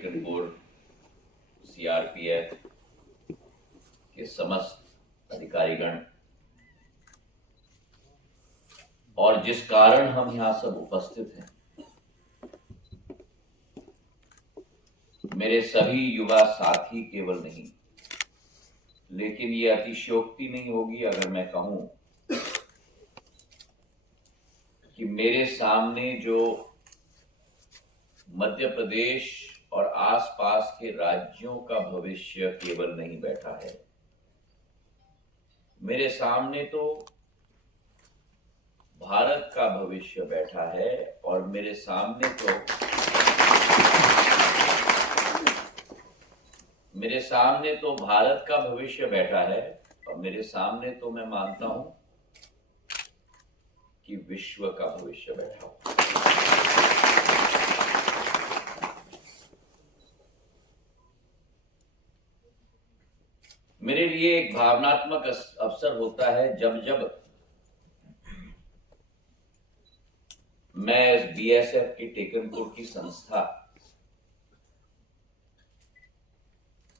Tekanpur CRPF के समस्त अधिकारीगण और जिस कारण हम यहाँ सब उपस्थित हैं, मेरे सभी युवा साथी केवल नहीं, लेकिन ये अतिशयोक्ति नहीं होगी अगर मैं कहूं कि मेरे सामने जो मध्य प्रदेश और आसपास के राज्यों का भविष्य केवल नहीं बैठा है, मेरे सामने तो भारत का भविष्य बैठा है। और मेरे सामने तो भारत का भविष्य बैठा है, और मेरे सामने तो मैं मानता हूं कि विश्व का भविष्य बैठा हो। मेरे लिए एक भावनात्मक अवसर होता है जब मैं बीएसएफ की टेकनपुर की संस्था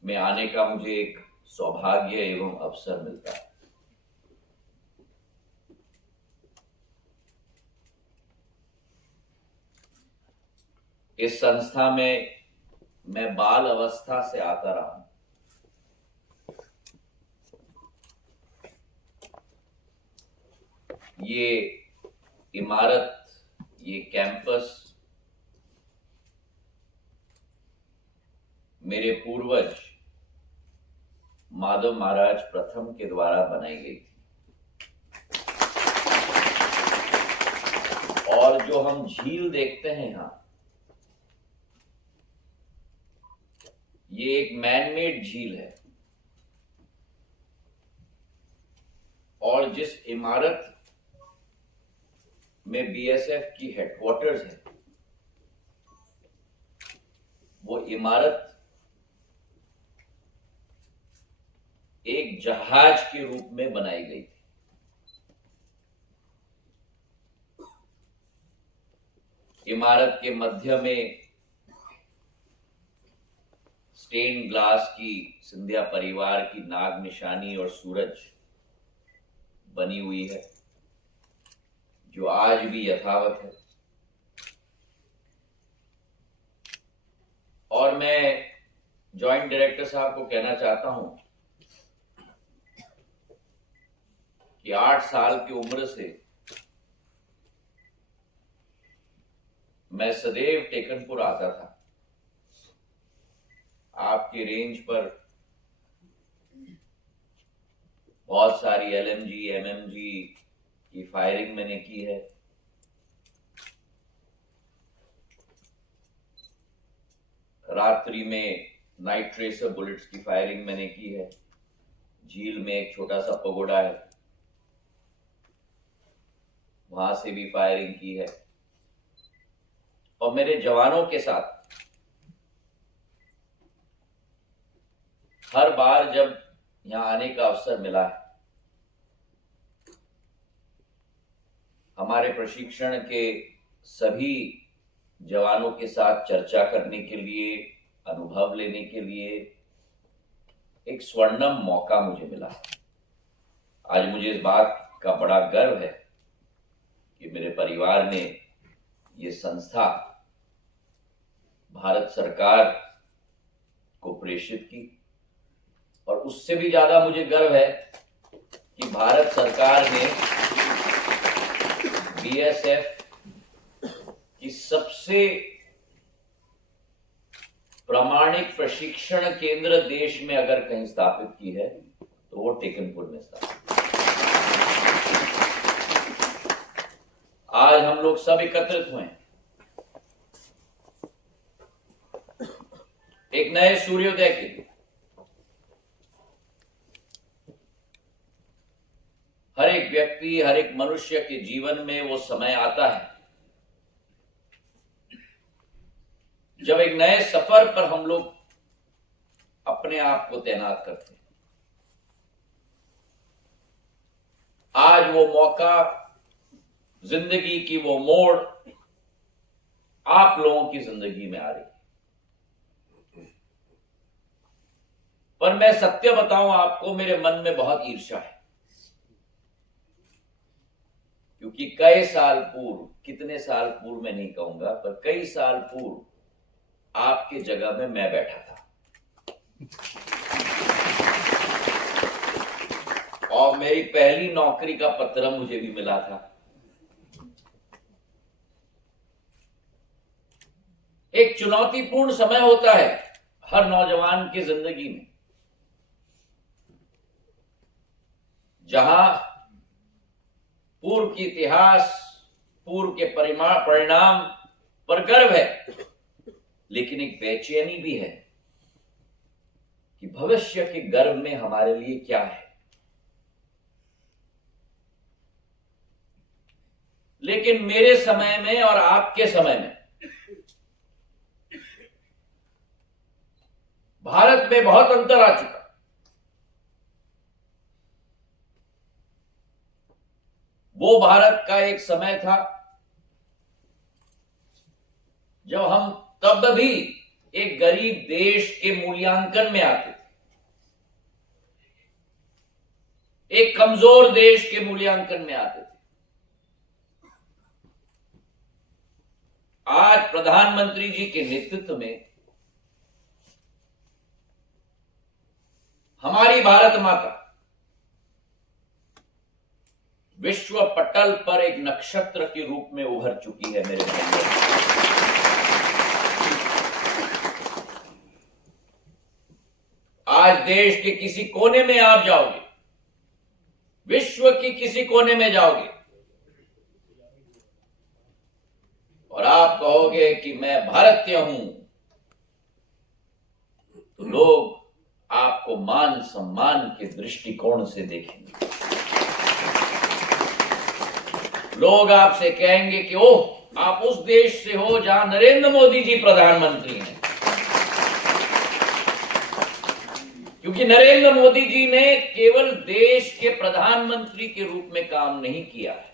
में आने का मुझे एक सौभाग्य एवं अवसर मिलता है। इस संस्था में मैं बाल अवस्था से आता रहा हूं। ये इमारत, ये कैंपस मेरे पूर्वज माधव महाराज प्रथम के द्वारा बनाई गई थी। और जो हम झील देखते हैं यहां, ये एक मैनमेड झील है। और जिस इमारत में बीएसएफ की हेडक्वार्टर्स है, वो इमारत एक जहाज के रूप में बनाई गई थी। इमारत के मध्य में स्टेन ग्लास की सिंधिया परिवार की नाग निशानी और सूरज बनी हुई है, जो आज भी यथावत है। और मैं जॉइंट डायरेक्टर साहब को कहना चाहता हूं कि 8 साल की उम्र से मैं सदैव टेकनपुर आता था। आपकी रेंज पर बहुत सारी एलएमजी, एमएमजी की फायरिंग मैंने की है। रात्रि में नाइट ट्रेसर बुलेट्स की फायरिंग मैंने की है। झील में एक छोटा सा पगोड़ा है, वहां से भी फायरिंग की है। और मेरे जवानों के साथ हर बार जब यहां आने का अवसर मिला है, हमारे प्रशिक्षण के सभी जवानों के साथ चर्चा करने के लिए, अनुभव लेने के लिए एक स्वर्णिम मौका मुझे मिला। आज मुझे इस बात का बड़ा गर्व है कि मेरे परिवार ने ये संस्था भारत सरकार को प्रेषित की। और उससे भी ज्यादा मुझे गर्व है कि भारत सरकार ने बीएसएफ की सबसे प्रामाणिक प्रशिक्षण केंद्र देश में अगर कहीं स्थापित की है तो वो टेकनपुर में स्थापित। आज हम लोग सब एकत्रित हुए हैं एक नए सूर्योदय के लिए। हर एक व्यक्ति, हर एक मनुष्य के जीवन में वो समय आता है जब एक नए सफर पर हम लोग अपने आप को तैनात करते हैं। आज वो मौका, जिंदगी की वो मोड़ आप लोगों की जिंदगी में आ रही है। पर मैं सत्य बताऊं आपको, मेरे मन में बहुत ईर्ष्या है, क्योंकि कई साल पूर्व, कितने साल पूर्व मैं नहीं कहूंगा, पर कई साल पूर्व आपके जगह में मैं बैठा था और मेरी पहली नौकरी का पत्र मुझे भी मिला था। एक चुनौतीपूर्ण समय होता है हर नौजवान की जिंदगी में, जहां पूर्व की इतिहास, पूर्व के परिणाम पर गर्व है, लेकिन एक बेचैनी भी है कि भविष्य के गर्व में हमारे लिए क्या है। लेकिन मेरे समय में और आपके समय में भारत में बहुत अंतर आ चुका। वो भारत का एक समय था जब हम तब भी एक गरीब देश के मूल्यांकन में आते थे, एक कमजोर देश के मूल्यांकन में आते थे। आज प्रधानमंत्री जी के नेतृत्व में हमारी भारत माता विश्व पटल पर एक नक्षत्र के रूप में उभर चुकी है। मेरे भाइयों, आज देश के किसी कोने में आप जाओगे, विश्व की किसी कोने में जाओगे और आप कहोगे कि मैं भारतीय हूं, तो लोग आपको मान सम्मान के दृष्टिकोण से देखेंगे। लोग आपसे कहेंगे कि ओह, आप उस देश से हो जहां नरेंद्र मोदी जी प्रधानमंत्री हैं, क्योंकि नरेंद्र मोदी जी ने केवल देश के प्रधानमंत्री के रूप में काम नहीं किया है,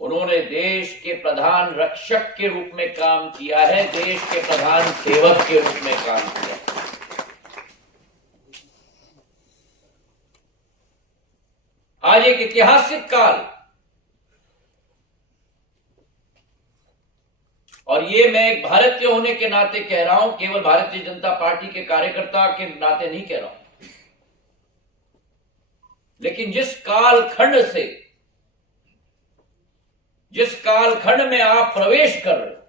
उन्होंने देश के प्रधान रक्षक के रूप में काम किया है, देश के प्रधान सेवक के रूप में काम किया है। आज एक ऐतिहासिक काल, और ये मैं एक भारतीय होने के नाते कह रहा हूं, केवल भारतीय जनता पार्टी के कार्यकर्ता के नाते नहीं कह रहा हूं, लेकिन जिस कालखंड में आप प्रवेश कर रहे हो,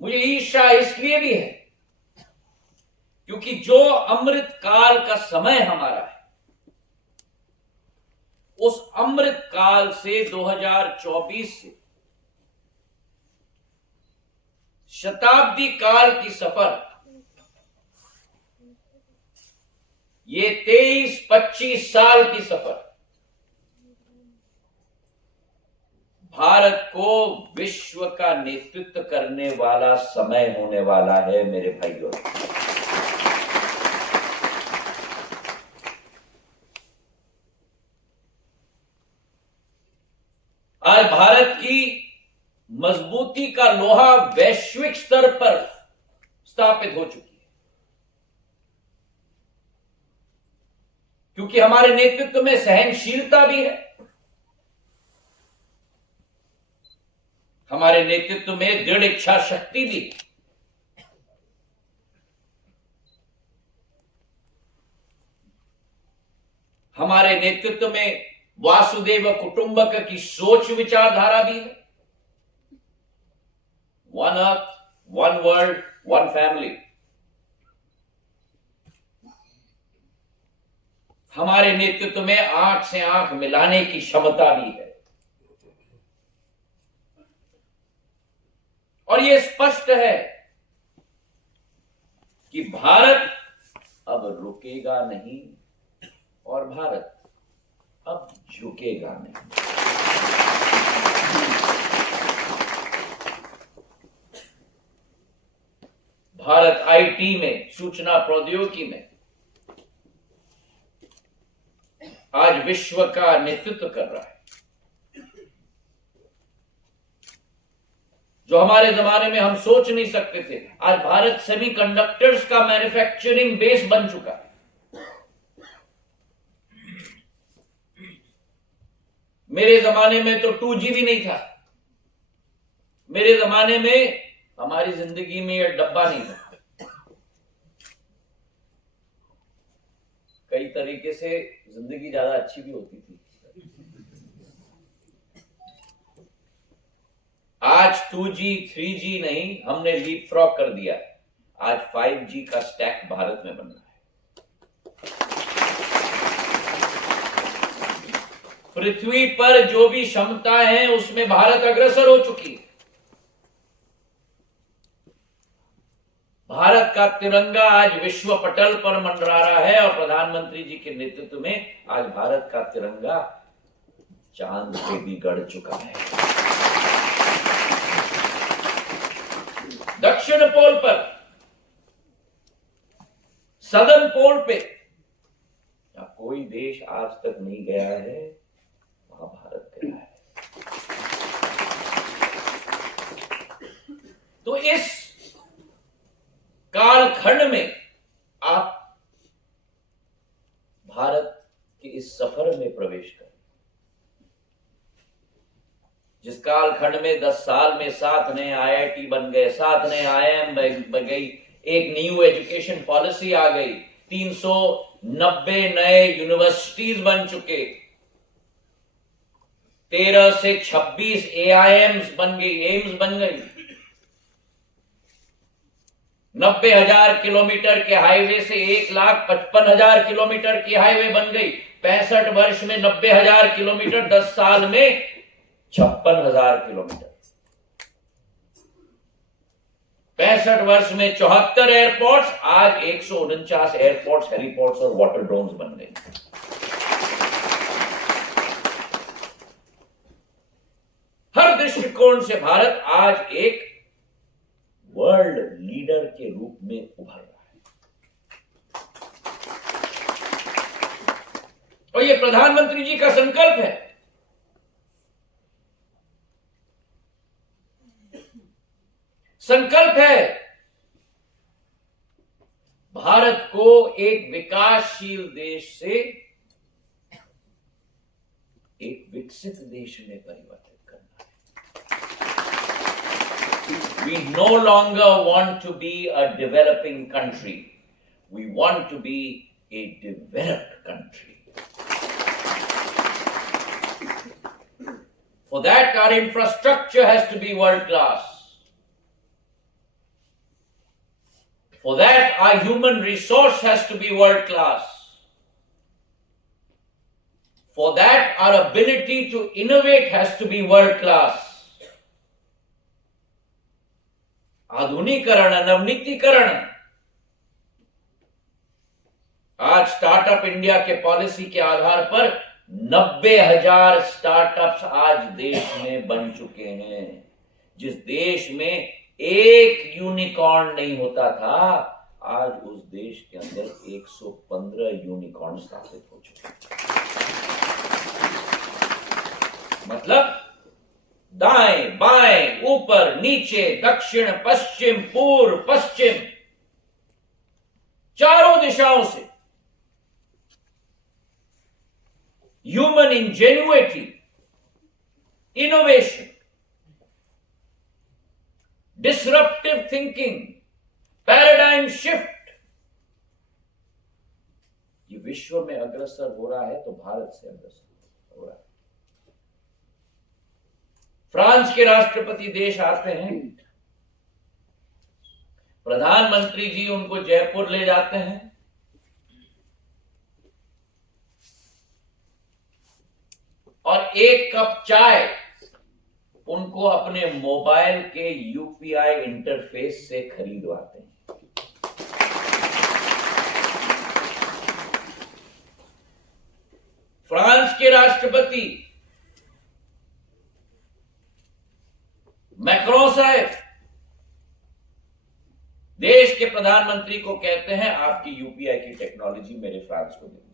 मुझे ईर्ष्या इसलिए भी है क्योंकि जो अमृत काल का समय हमारा है, उस अमृत काल से 2024 से शताब्दी काल की सफर, ये 23-25 साल की सफर भारत को विश्व का नेतृत्व करने वाला समय होने वाला है। मेरे भाइयों, आज भारत की मजबूती का लोहा वैश्विक स्तर पर स्थापित हो चुकी है, क्योंकि हमारे नेतृत्व में सहनशीलता भी है, हमारे नेतृत्व में दृढ़ इच्छा शक्ति भी है, हमारे नेतृत्व में वासुदेव कुटुंबक की सोच विचारधारा भी है, one earth, one world, one family. हमारे नेतृत्व में आंख से आंख मिलाने की क्षमता भी है, और यह स्पष्ट है कि भारत अब रुकेगा नहीं और भारत अब झुकेगा नहीं। भारत आईटी में, सूचना प्रौद्योगिकी में आज विश्व का नेतृत्व कर रहा है। जो हमारे जमाने में हम सोच नहीं सकते थे। आज भारत सेमीकंडक्टर्स का मैन्युफैक्चरिंग बेस बन चुका है। मेरे जमाने में तो 2G भी नहीं था। मेरे जमाने में हमारी जिंदगी में यह डब्बा नहीं था। कई तरीके से जिंदगी ज्यादा अच्छी भी होती थी। आज 2G 3G नहीं, हमने लीप फ्रॉग कर दिया। आज 5G का स्टैक भारत में बन रहा है। पृथ्वी पर जो भी क्षमता है उसमें भारत अग्रसर हो चुकी है। भारत का तिरंगा आज विश्व पटल पर मंडरा रहा है और प्रधानमंत्री जी के नेतृत्व में आज भारत का तिरंगा चांद पे भी गड़ चुका है। दक्षिण पोल पर, सदर्न पोल पे कोई देश आज तक नहीं गया है, वहां भारत गया है। तो इस कालखंड में आप भारत के इस सफर में प्रवेश करें, जिस कालखंड में 10 साल में 7 नए IIT बन गए, 7 नए IIM बन गई, एक न्यू एजुकेशन पॉलिसी आ गई, 390 नए यूनिवर्सिटीज बन चुके, 13 से 26 AIMs बन गई, एम्स बन गई, 90,000 किलोमीटर के हाईवे से 1,55,000 किलोमीटर की हाईवे बन गई। 65 वर्ष में 90,000 किलोमीटर, 10 साल में 56,000 किलोमीटर। 65 वर्ष में 74 एयरपोर्ट्स, आज 149 एयरपोर्ट्स, हेलीपोर्ट्स और वाटर ड्रोन्स बन गए। हर दृष्टिकोण से भारत आज एक वर्ल्ड लीडर के रूप में उभर रहा है और यह प्रधानमंत्री जी का संकल्प है। संकल्प है भारत को एक विकासशील देश से एक विकसित देश में परिवर्तित करना है। We no longer want to be a developing country. We want to be a developed country. For that, our infrastructure has to be world class. For that, our human resource has to be world class. For that, our ability to innovate has to be world class. आधुनिकीकरण, नवनीतीकरण। आज startup India के policy के आधार पर 90,000 startups आज देश में बन चुके हैं। जिस देश में एक यूनिकॉर्न नहीं होता था, आज उस देश के अंदर 115 यूनिकॉर्न स्थापित हो चुके हैं। मतलब दाएं बाएं, ऊपर नीचे, दक्षिण पश्चिम, पूर्व पश्चिम, चारों दिशाओं से human ingenuity, innovation, disruptive thinking, paradigm shift, ये विश्व में अग्रसर हो रहा है तो भारत से अग्रसर हो रहा है। फ्रांस के राष्ट्रपति देश आते हैं, प्रधानमंत्री जी उनको जयपुर ले जाते हैं, और एक कप चाय उनको अपने मोबाइल के UPI इंटरफेस से खरीदवाते हैं। फ्रांस के राष्ट्रपति मैक्रों साहब देश के प्रधानमंत्री को कहते हैं आपकी UPI की टेक्नोलॉजी मेरे फ्रांस को दे दीजिए।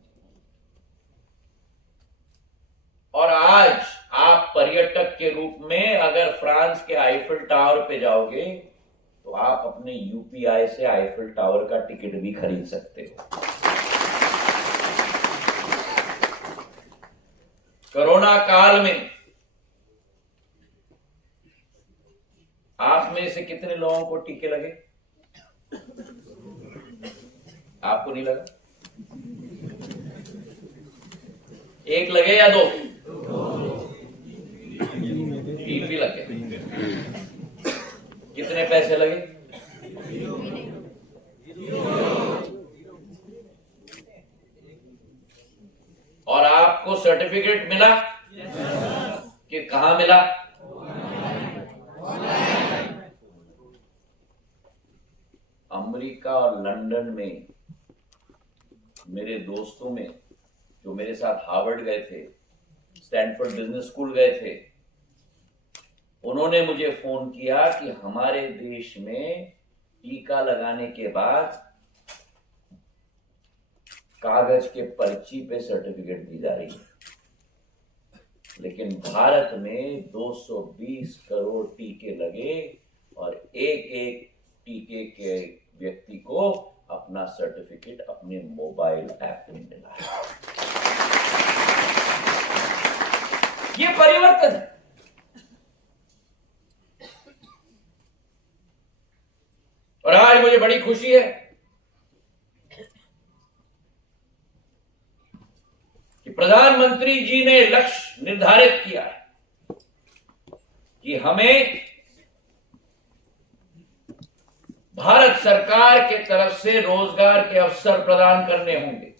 और आज आप पर्यटक के रूप में अगर फ्रांस के आईफिल टावर पे जाओगे तो आप अपने यूपीआई से आईफिल टावर का टिकट भी खरीद सकते हो। कोरोना काल में आप में से कितने लोगों को टीके लगे? आपको नहीं लगा? एक लगे या दो? तीन भी लगे। कितने पैसे लगे? और आपको सर्टिफिकेट मिला कि कहां मिला? अमेरिका और लंदन में मेरे दोस्तों में जो मेरे साथ हार्वर्ड गए थे, स्टैनफोर्ड बिजनेस स्कूल गए थे, उन्होंने मुझे फोन किया कि हमारे देश में टीका लगाने के बाद कागज के पर्ची पे सर्टिफिकेट दी जा रही है, लेकिन भारत में 220 करोड़ टीके लगे और एक एक टीके के व्यक्ति को अपना सर्टिफिकेट अपने मोबाइल ऐप में मिला है। ये परिवर्तन है। और आज मुझे बड़ी खुशी है कि प्रधानमंत्री जी ने लक्ष्य निर्धारित किया है कि हमें भारत सरकार के तरफ से रोजगार के अवसर प्रदान करने होंगे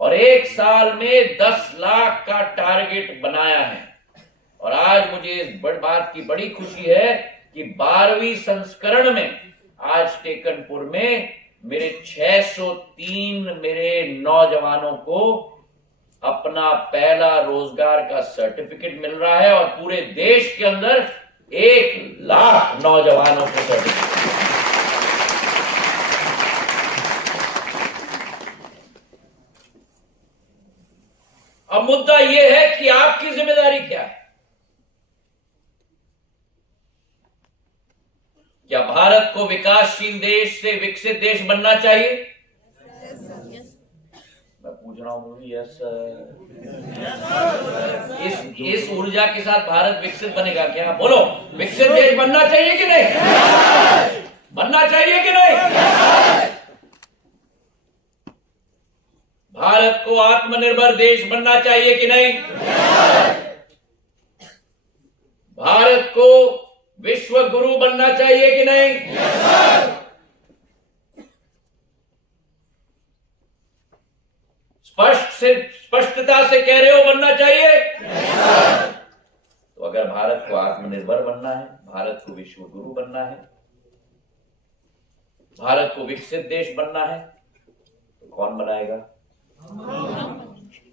और एक साल में 10 लाख का टारगेट बनाया है। और आज मुझे इस बात की बड़ी खुशी है कि 12वीं संस्करण में आज टेकनपुर में मेरे 603 मेरे नौजवानों को अपना पहला रोजगार का सर्टिफिकेट मिल रहा है और पूरे देश के अंदर 1 लाख नौजवानों को सर्टिफिकेट। अब मुद्दा यह है कि आपकी जिम्मेदारी क्या है? क्या भारत को विकासशील देश से विकसित देश बनना चाहिए? मैं पूछ रहा हूं, यस इस ऊर्जा के साथ भारत विकसित बनेगा क्या? बोलो, विकसित देश बनना चाहिए कि नहीं? बनना चाहिए कि नहीं? भारत को आत्मनिर्भर देश बनना चाहिए कि नहीं? भारत को विश्व गुरु बनना चाहिए कि नहीं? स्पष्टता से कह रहे हो बनना चाहिए? तो अगर भारत को आत्मनिर्भर बनना है, भारत को विश्व गुरु बनना है, भारत को विकसित देश बनना है, तो कौन बनाएगा?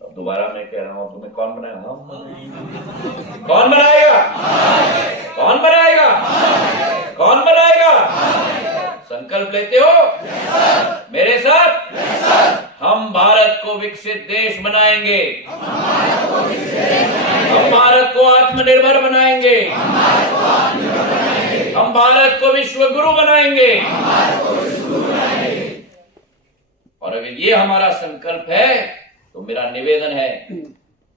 अब दोबारा मैं कह रहा हूं, तुम्हें कौन बनाएगा? कौन बनाएगा? कौन बनाएगा? कौन बनाएगा? संकल्प लेते हो मेरे साथ? हम भारत को विकसित देश बनाएंगे, हम भारत को आत्मनिर्भर बनाएंगे, हम भारत को विश्व गुरु बनाएंगे। और अगर ये हमारा संकल्प है तो मेरा निवेदन है,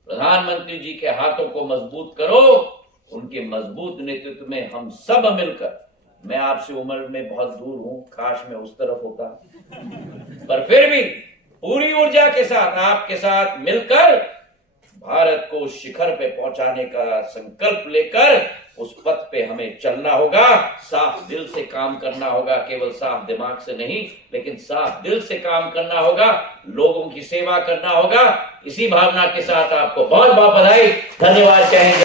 प्रधानमंत्री जी के हाथों को मजबूत करो। उनके मजबूत नेतृत्व में हम सब मिलकर, मैं आपसे उम्र में बहुत दूर हूं, काश मैं उस तरफ होता, पर फिर भी पूरी ऊर्जा के साथ आपके साथ मिलकर भारत को उस शिखर पे पहुंचाने का संकल्प लेकर उस पथ पे हमें चलना होगा। साफ दिल से काम करना होगा, केवल साफ दिमाग से नहीं, लेकिन साफ दिल से काम करना होगा, लोगों की सेवा करना होगा। इसी भावना के साथ आपको बहुत बहुत बधाई, धन्यवाद। जय हिंद।